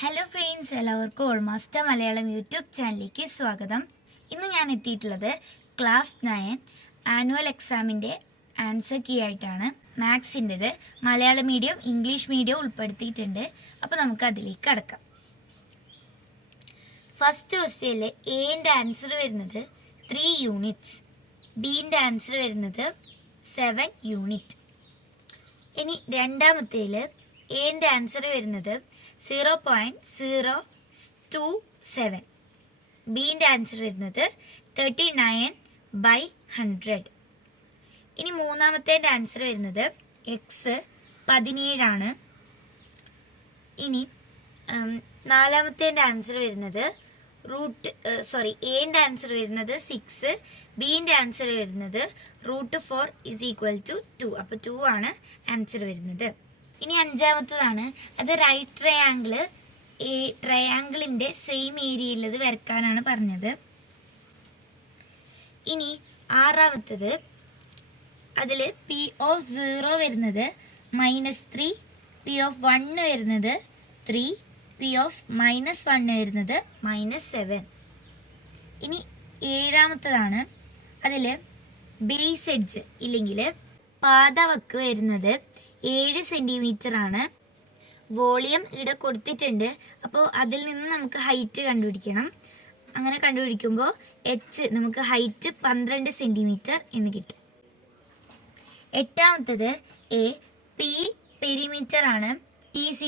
Hello friends, എല്ലാവർക്കും ഓൾമാസ്റ്റർ Malayalam YouTube ചാനലിലേക്ക് സ്വാഗതം. ഇന്ന് ഞാൻ എത്തിയിട്ടുള്ളത് ക്ലാസ് 9 ആനുവൽ എക്സാമിൻ്റെ ആൻസർ കീ ആയിട്ടാണ്. മാത്സിൻ്റെത് മലയാളം മീഡിയം ഇംഗ്ലീഷ് മീഡിയം ഉൾപ്പെടുത്തിയിട്ടുണ്ട്. അപ്പോൾ നമുക്ക് അതിലേക്ക് കടക്കാം. ഫസ്റ്റ് ക്വസ്റ്റ്യനിൽ എൻ്റെ ആൻസർ വരുന്നത് 3 യൂണിറ്റ്സ്, ബീൻ്റെ ആൻസർ വരുന്നത് 7 യൂണിറ്റ്. ഇനി രണ്ടാമത്തേൽ എൻ്റെ ആൻസർ വരുന്നത് 0.027, ബീൻ്റെ ആൻസർ വരുന്നത് 39/100. ഇനി മൂന്നാമത്തേൻ്റെ ആൻസർ വരുന്നത് എക്സ് 17 ഇനി നാലാമത്തേൻ്റെ ആൻസർ വരുന്നത് എൻ്റെ ആൻസർ വരുന്നത് 6, ബീൻ്റെ ആൻസർ വരുന്നത് √4 = 2. അപ്പോൾ 2 ആണ് ആൻസർ വരുന്നത്. ഇനി അഞ്ചാമത്തതാണ്, അത് റൈറ്റ് ട്രയാങ്കിളിൻ്റെ സെയിം ഏരിയയിലത് വരക്കാനാണ് പറഞ്ഞത്. ഇനി ആറാമത്തത്, അതിൽ P(0) വരുന്നത് -3, P(1) വരുന്നത് 3, P(-1) വരുന്നത് -7. ഇനി ഏഴാമത്തതാണ്, അതിൽ ബേസ് എഡ്ജ് ഇല്ലെങ്കിൽ പാദവക്ക് വരുന്നത് 7 സെൻറ്റിമീറ്റർ ആണ്. വോളിയം ഇവിടെ കൊടുത്തിട്ടുണ്ട്. അപ്പോൾ അതിൽ നിന്ന് നമുക്ക് ഹൈറ്റ് കണ്ടുപിടിക്കണം. അങ്ങനെ കണ്ടുപിടിക്കുമ്പോൾ നമുക്ക് ഹൈറ്റ് 12 സെൻറ്റിമീറ്റർ എന്ന് കിട്ടും. എട്ടാമത്തത് പി പെരിമീറ്റർ ആണ്. P =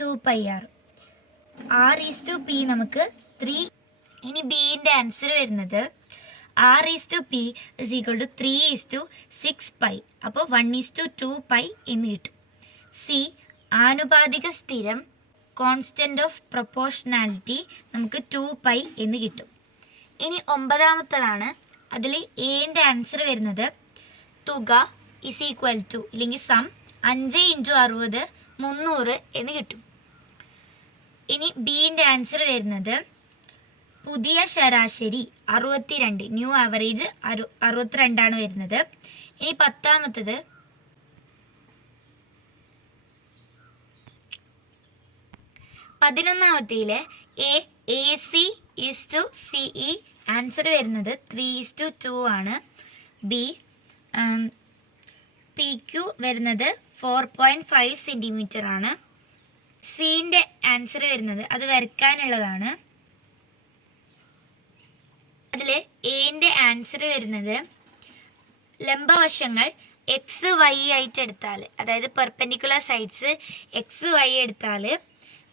2πr. R/P നമുക്ക് 3. ഇനി ബീൻ്റെ ആൻസർ വരുന്നത് R/P = 3:6π. അപ്പോൾ 1:2π എന്ന് കിട്ടും. സി ആനുപാതിക സ്ഥിരം കോൺസ്റ്റന്റ് ഓഫ് പ്രൊപ്പോർഷണാലിറ്റി നമുക്ക് 2π എന്ന് കിട്ടും. ഇനി ഒമ്പതാമത്തതാണ്, അതിൽ എൻ്റെ ആൻസർ വരുന്നത് തുക = ഇല്ലെങ്കിൽ സം 5 × 60 300 എന്ന് കിട്ടും. ഇനി ബീൻ്റെ ആൻസർ വരുന്നത് പുതിയ ശരാശരി 62, ന്യൂ ആവറേജ് 62 വരുന്നത്. ഇനി പത്താമത്തത്, പതിനൊന്നാമത്തേൽ AC/CE ആൻസർ വരുന്നത് 3:2 ആണ്. ബി PQ വരുന്നത് 4.5 സെൻറ്റിമീറ്റർ ആണ്. സീൻ്റെ ആൻസർ വരുന്നത് അത് വരയ്ക്കാനുള്ളതാണ്. അതിൽ എൻ്റെ ആൻസർ വരുന്നത് ലംബവശങ്ങൾ XY ആയിട്ട് എടുത്താൽ, അതായത് പെർപെൻഡിക്കുലർ സൈഡ്സ് XY എടുത്താൽ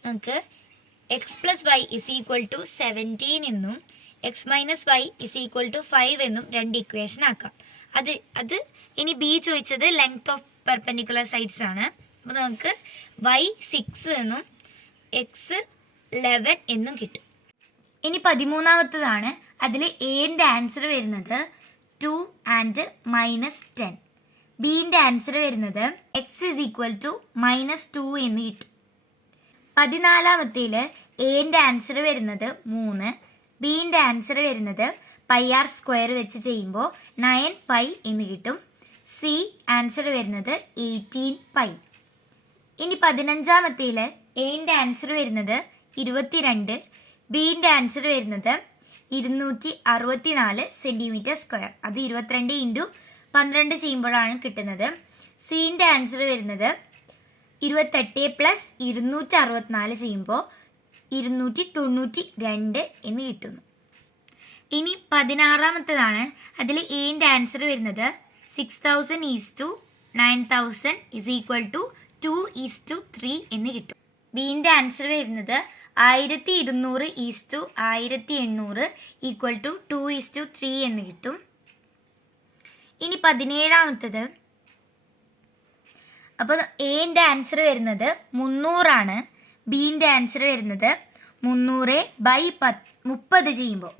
നമുക്ക് x + y = 17 എന്നും x - y = 5 എന്നും 2 ഇക്വേഷൻ ആക്കാം. അത് ഇനി ബി ചോദിച്ചത് ലെങ്ത് ഓഫ് പെർപെൻഡിക്കുലർ സൈഡ്സ് ആണ്. അപ്പോൾ നമുക്ക് y 6 എന്നും x 11 എന്നും കിട്ടും. ഇനി 13ാമത്തതാണ്, അതിൽ എൻ്റെ ആൻസർ വരുന്നത് 2 and -10. ബീൻ്റെ ആൻസർ വരുന്നത് x = -2 എന്ന് കിട്ടും. 14ാമത്തേൽ എൻ്റെ ആൻസർ വരുന്നത് 3, ബീൻ്റെ ആൻസർ വരുന്നത് πr² വെച്ച് ചെയ്യുമ്പോൾ 9π എന്ന് കിട്ടും. സി ആൻസർ വരുന്നത് 18π. ഇനി 15ാമത്തേൽ എൻ്റെ ആൻസർ വരുന്നത് 22, ബീൻ്റെ ആൻസർ വരുന്നത് 264 സെൻറ്റിമീറ്റർ². അത് 22 × 12 ചെയ്യുമ്പോഴാണ് കിട്ടുന്നത്. സീൻ്റെ ആൻസർ വരുന്നത് 28 + 264 ചെയ്യുമ്പോൾ 292 എന്ന് കിട്ടുന്നു. ഇനി 16ാമത്തതാണ്, അതിൽ എൻ്റെ ആൻസർ വരുന്നത് 6000:9000 = 2:3 എന്ന് കിട്ടും. ബീൻ്റെ ആൻസർ വരുന്നത് 1200:1800 = 2:3 എന്ന് കിട്ടും. ഇനി 17ാമത്തത്, അപ്പോൾ എൻ്റെ ആൻസർ വരുന്നത് 300 ആണ്. ബീൻ്റെ ആൻസർ വരുന്നത് 300/30 ചെയ്യുമ്പോൾ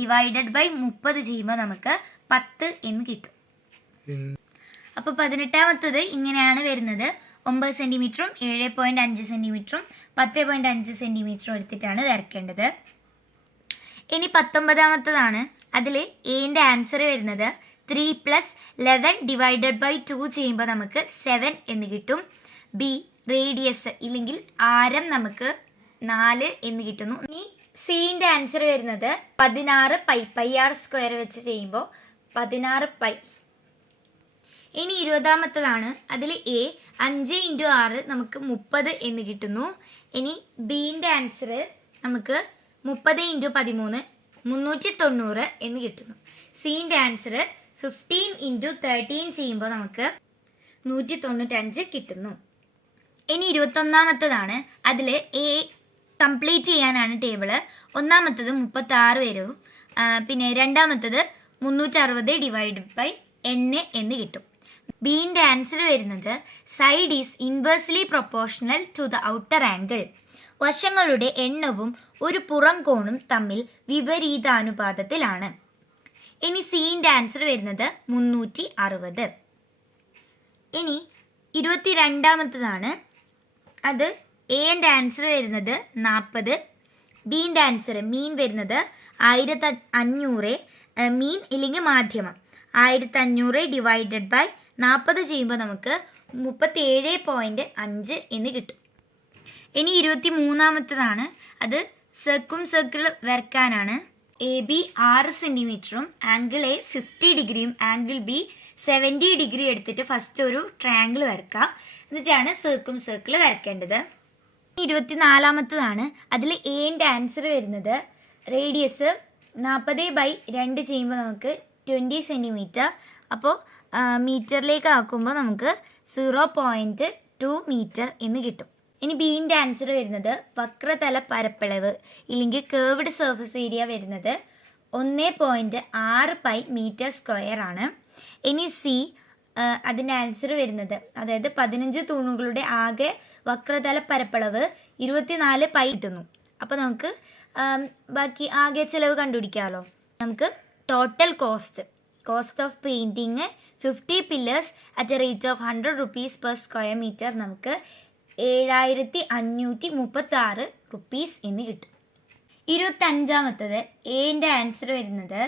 300/30 ചെയ്യുമ്പോൾ നമുക്ക് 10 എന്ന് കിട്ടും. അപ്പോൾ 18ാമത്തത് ഇങ്ങനെയാണ് വരുന്നത്. 9 സെൻറ്റിമീറ്ററും 7.5 സെൻറ്റിമീറ്ററും 10.5 സെൻറ്റിമീറ്ററും എടുത്തിട്ടാണ് വരയ്ക്കേണ്ടത്. ഇനി 19ാമത്തതാണ്, അതിൽ എൻ്റെ ആൻസർ വരുന്നത് 3 + 11/2 ചെയ്യുമ്പോൾ നമുക്ക് 7 എന്ന് കിട്ടും. ബി റേഡിയസ് ഇല്ലെങ്കിൽ ആരം നമുക്ക് 4 എന്ന് കിട്ടുന്നു. ഇനി സിന്റെ ആൻസർ വരുന്നത് 16 പൈ, പൈ ആർ സ്ക്വയർ വെച്ച് ചെയ്യുമ്പോൾ 16 പൈ. ഇനി 20ാമത്തതാണ്. അതിൽ എ 5 × 6 നമുക്ക് 30 എന്ന് കിട്ടുന്നു. ഇനി ബിന്റെ ആൻസർ നമുക്ക് 30 × 13 390 എന്ന് കിട്ടുന്നു. സിന്റെ ആൻസർ 15 × 13 ചെയ്യുമ്പോൾ നമുക്ക് 195 കിട്ടുന്നു. ഇനി 21ാമത്തതാണ്. അതിൽ എ കംപ്ലീറ്റ് ചെയ്യാനാണ് ടേബിള്. ഒന്നാമത്തത് 36 വരും, പിന്നെ രണ്ടാമത്തത് 360 / n എന്ന് കിട്ടും. ബിന്റെ ആൻസർ വരുന്നത് side is inversely proportional to the outer angle. വശങ്ങളുടെ എണ്ണവും ഒരു പുറം കോണും തമ്മിൽ വിപരീതാനുപാതത്തിലാണ്. ഇനി സിന്റെ ആൻസർ വരുന്നത് 360. ഇനി 22ാമത്തതാണ്. അത് എന്റെ ആൻസർ വരുന്നത് 40, ബിന്റെ ആൻസർ മീൻ വരുന്നത് 1500, മീൻ ഇല്ലെങ്കിൽ മാധ്യമം 1500 / 40 ചെയ്യുമ്പോൾ നമുക്ക് 37.5 എന്ന് കിട്ടും. ഇനി 23ാമത്തതാണ്. അത് സർക്കിൾ വരയ്ക്കാനാണ്. എ ബി 6 സെൻറ്റിമീറ്ററും ആംഗിൾ എ 50 ഡിഗ്രിയും ആംഗിൾ ബി 70 ഡിഗ്രി എടുത്തിട്ട് ഫസ്റ്റ് ഒരു ട്രയാങ്കിൾ വരയ്ക്കുക. എന്നിട്ടാണ് സർക്കിൾ വരയ്ക്കേണ്ടത്. 24ാമത്തതാണ്. അതിൽ എന്റെ ആൻസർ വരുന്നത് റേഡിയസ് 40/2 ചെയ്യുമ്പോൾ നമുക്ക് 20 സെൻറ്റിമീറ്റർ. അപ്പോൾ മീറ്ററിലേക്ക് ആക്കുമ്പോൾ നമുക്ക് 0.2 മീറ്റർ എന്ന് കിട്ടും. ഇനി ബിന്റെ ആൻസർ വരുന്നത് വക്രതല പരപ്പളവ് ഇല്ലെങ്കിൽ കേർവ്ഡ് സർഫസ് ഏരിയ വരുന്നത് 1.6 പൈ മീറ്റർ സ്ക്വയർ ആണ്. ഇനി സി അതിൻ്റെ ആൻസർ വരുന്നത്, അതായത് 15 തൂണുകളുടെ ആകെ വക്രതല പരപ്പളവ് 24 പൈ കിട്ടുന്നു. അപ്പോൾ നമുക്ക് ബാക്കി ആകെ ചിലവ് കണ്ടുപിടിക്കാമല്ലോ. നമുക്ക് total cost of painting 50 pillars at A rate of 100 rupees per square meter നമുക്ക് 7536 rupees എന്ന് കിട്ടും. 25ാമത്തത് എന്റെ ആൻസർ വരുന്നത്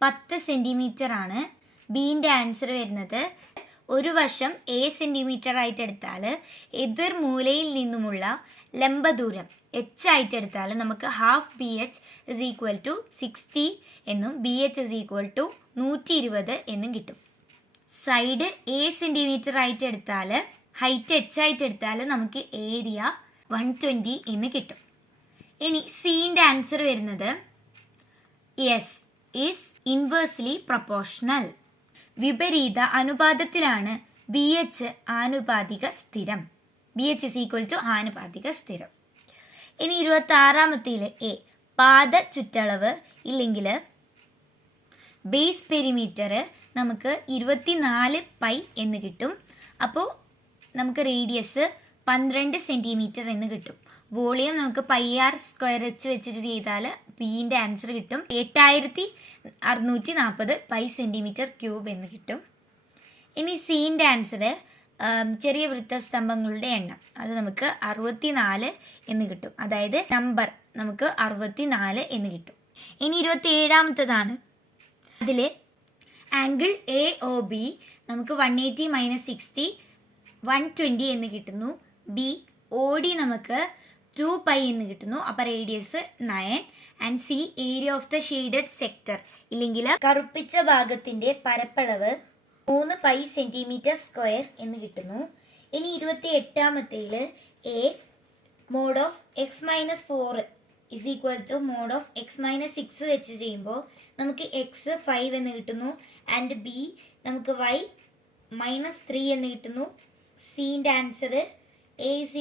10 സെൻറ്റിമീറ്റർ ആണ്. ബിന്റെ ആൻസർ വരുന്നത് ഒരു വശം എ സെൻറ്റിമീറ്റർ ആയിട്ട് എടുത്താൽ എതിർ മൂലയിൽ നിന്നുമുള്ള ലംബദൂരം എച്ച് ആയിട്ട് എടുത്താൽ നമുക്ക് ഹാഫ് BH = 60 എന്നും BH = 120 എന്നും കിട്ടും. സൈഡ് എ സെൻറ്റിമീറ്റർ ആയിട്ട് എടുത്താൽ ഹൈറ്റ് എച്ച് ആയിട്ട് എടുത്താൽ നമുക്ക് ഏരിയ 120 എന്ന് കിട്ടും. ഇനി സിന്റെ ആൻസർ വരുന്നത് യെസ് ഈസ് ഇൻവേഴ്സ്ലി പ്രൊപ്പോർഷണൽ. വിപരീത അനുപാതത്തിലാണ് BH ആനുപാതിക സ്ഥിരം. BH = ആനുപാതിക സ്ഥിരം. ഇനി 26ാമത്തേൽ എ പാദ ചുറ്റളവ് ഇല്ലെങ്കിൽ ബേസ് പെരിമീറ്റർ നമുക്ക് 24 പൈ എന്ന് കിട്ടും. അപ്പോൾ നമുക്ക് റേഡിയസ് 12 സെൻറ്റിമീറ്റർ എന്ന് കിട്ടും. വോളിയം നമുക്ക് പൈ ആർ സ്ക്വയർ വെച്ചിട്ട് ചെയ്താൽ ബിന്റെ ആൻസർ കിട്ടും 8640 പൈ സെൻറ്റിമീറ്റർ ക്യൂബ് എന്ന് കിട്ടും. ഇനി സിന്റെ ആൻസർ ചെറിയ വൃത്തസ്തംഭങ്ങളുടെ എണ്ണം അത് നമുക്ക് 64 എന്ന് കിട്ടും. അതായത് നമ്പർ നമുക്ക് 64 എന്ന് കിട്ടും. ഇനി 27ാമത്തതാണ്. അതിൽ ആംഗിൾ AOB നമുക്ക് 180 - 60 120 എന്ന് കിട്ടുന്നു. ബി OD നമുക്ക് 2 പൈ എന്ന് കിട്ടുന്നു. അപ്പോൾ radius 9 and C area of the shaded sector ഇല്ലെങ്കിൽ കറുപ്പിച്ച ഭാഗത്തിന്റെ പരപ്പളവ് 3 പൈ സെൻറ്റിമീറ്റർ സ്ക്വയർ എന്ന് കിട്ടുന്നു. ഇനി 28ാമത്തേൽ a mod of x - 4 = mod of x - 6 വെച്ച് ചെയ്യുമ്പോൾ നമുക്ക് x 5 എന്ന് കിട്ടുന്നു. ആൻഡ് ബി നമുക്ക് y -3 എന്ന് കിട്ടുന്നു. സിന്റെ ആൻസർ A =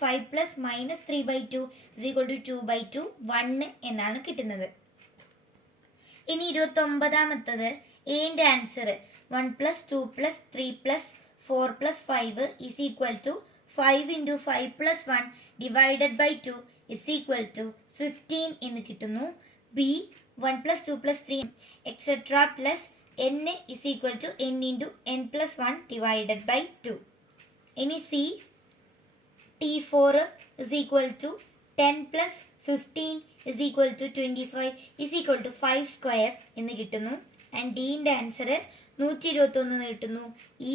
5 + -3/2 = 2/2 1 എന്നാണ് കിട്ടുന്നത്. ഇനി 29ാമത്തത് എന്റെ ആൻസർ 1 + 2 + 3 + 4 + 5 = 5 × 5 + 1 / 2 = 15 എന്ന് കിട്ടുന്നു. B 1 + 2 + 3 etc. + n = n × n + 1 / 2. ഇനി സി T4 = 10 + 15 = 25 = 5 സ്ക്വയർ എന്ന് കിട്ടുന്നു. ആൻഡ് ഡിന്റെ ആൻസർ 121 എന്ന് കിട്ടുന്നു. ഈ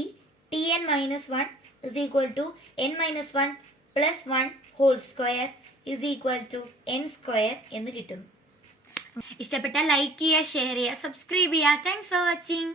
TN - 1 is equal to n minus 1 plus 1 whole square is equal to n square എന്ന് കിട്ടും. ഇഷ്ടപ്പെട്ടാൽ ലൈക്ക് ചെയ്യുക, ഷെയർ ചെയ്യുക, സബ്സ്ക്രൈബ് ചെയ്യുക. Thanks for watching.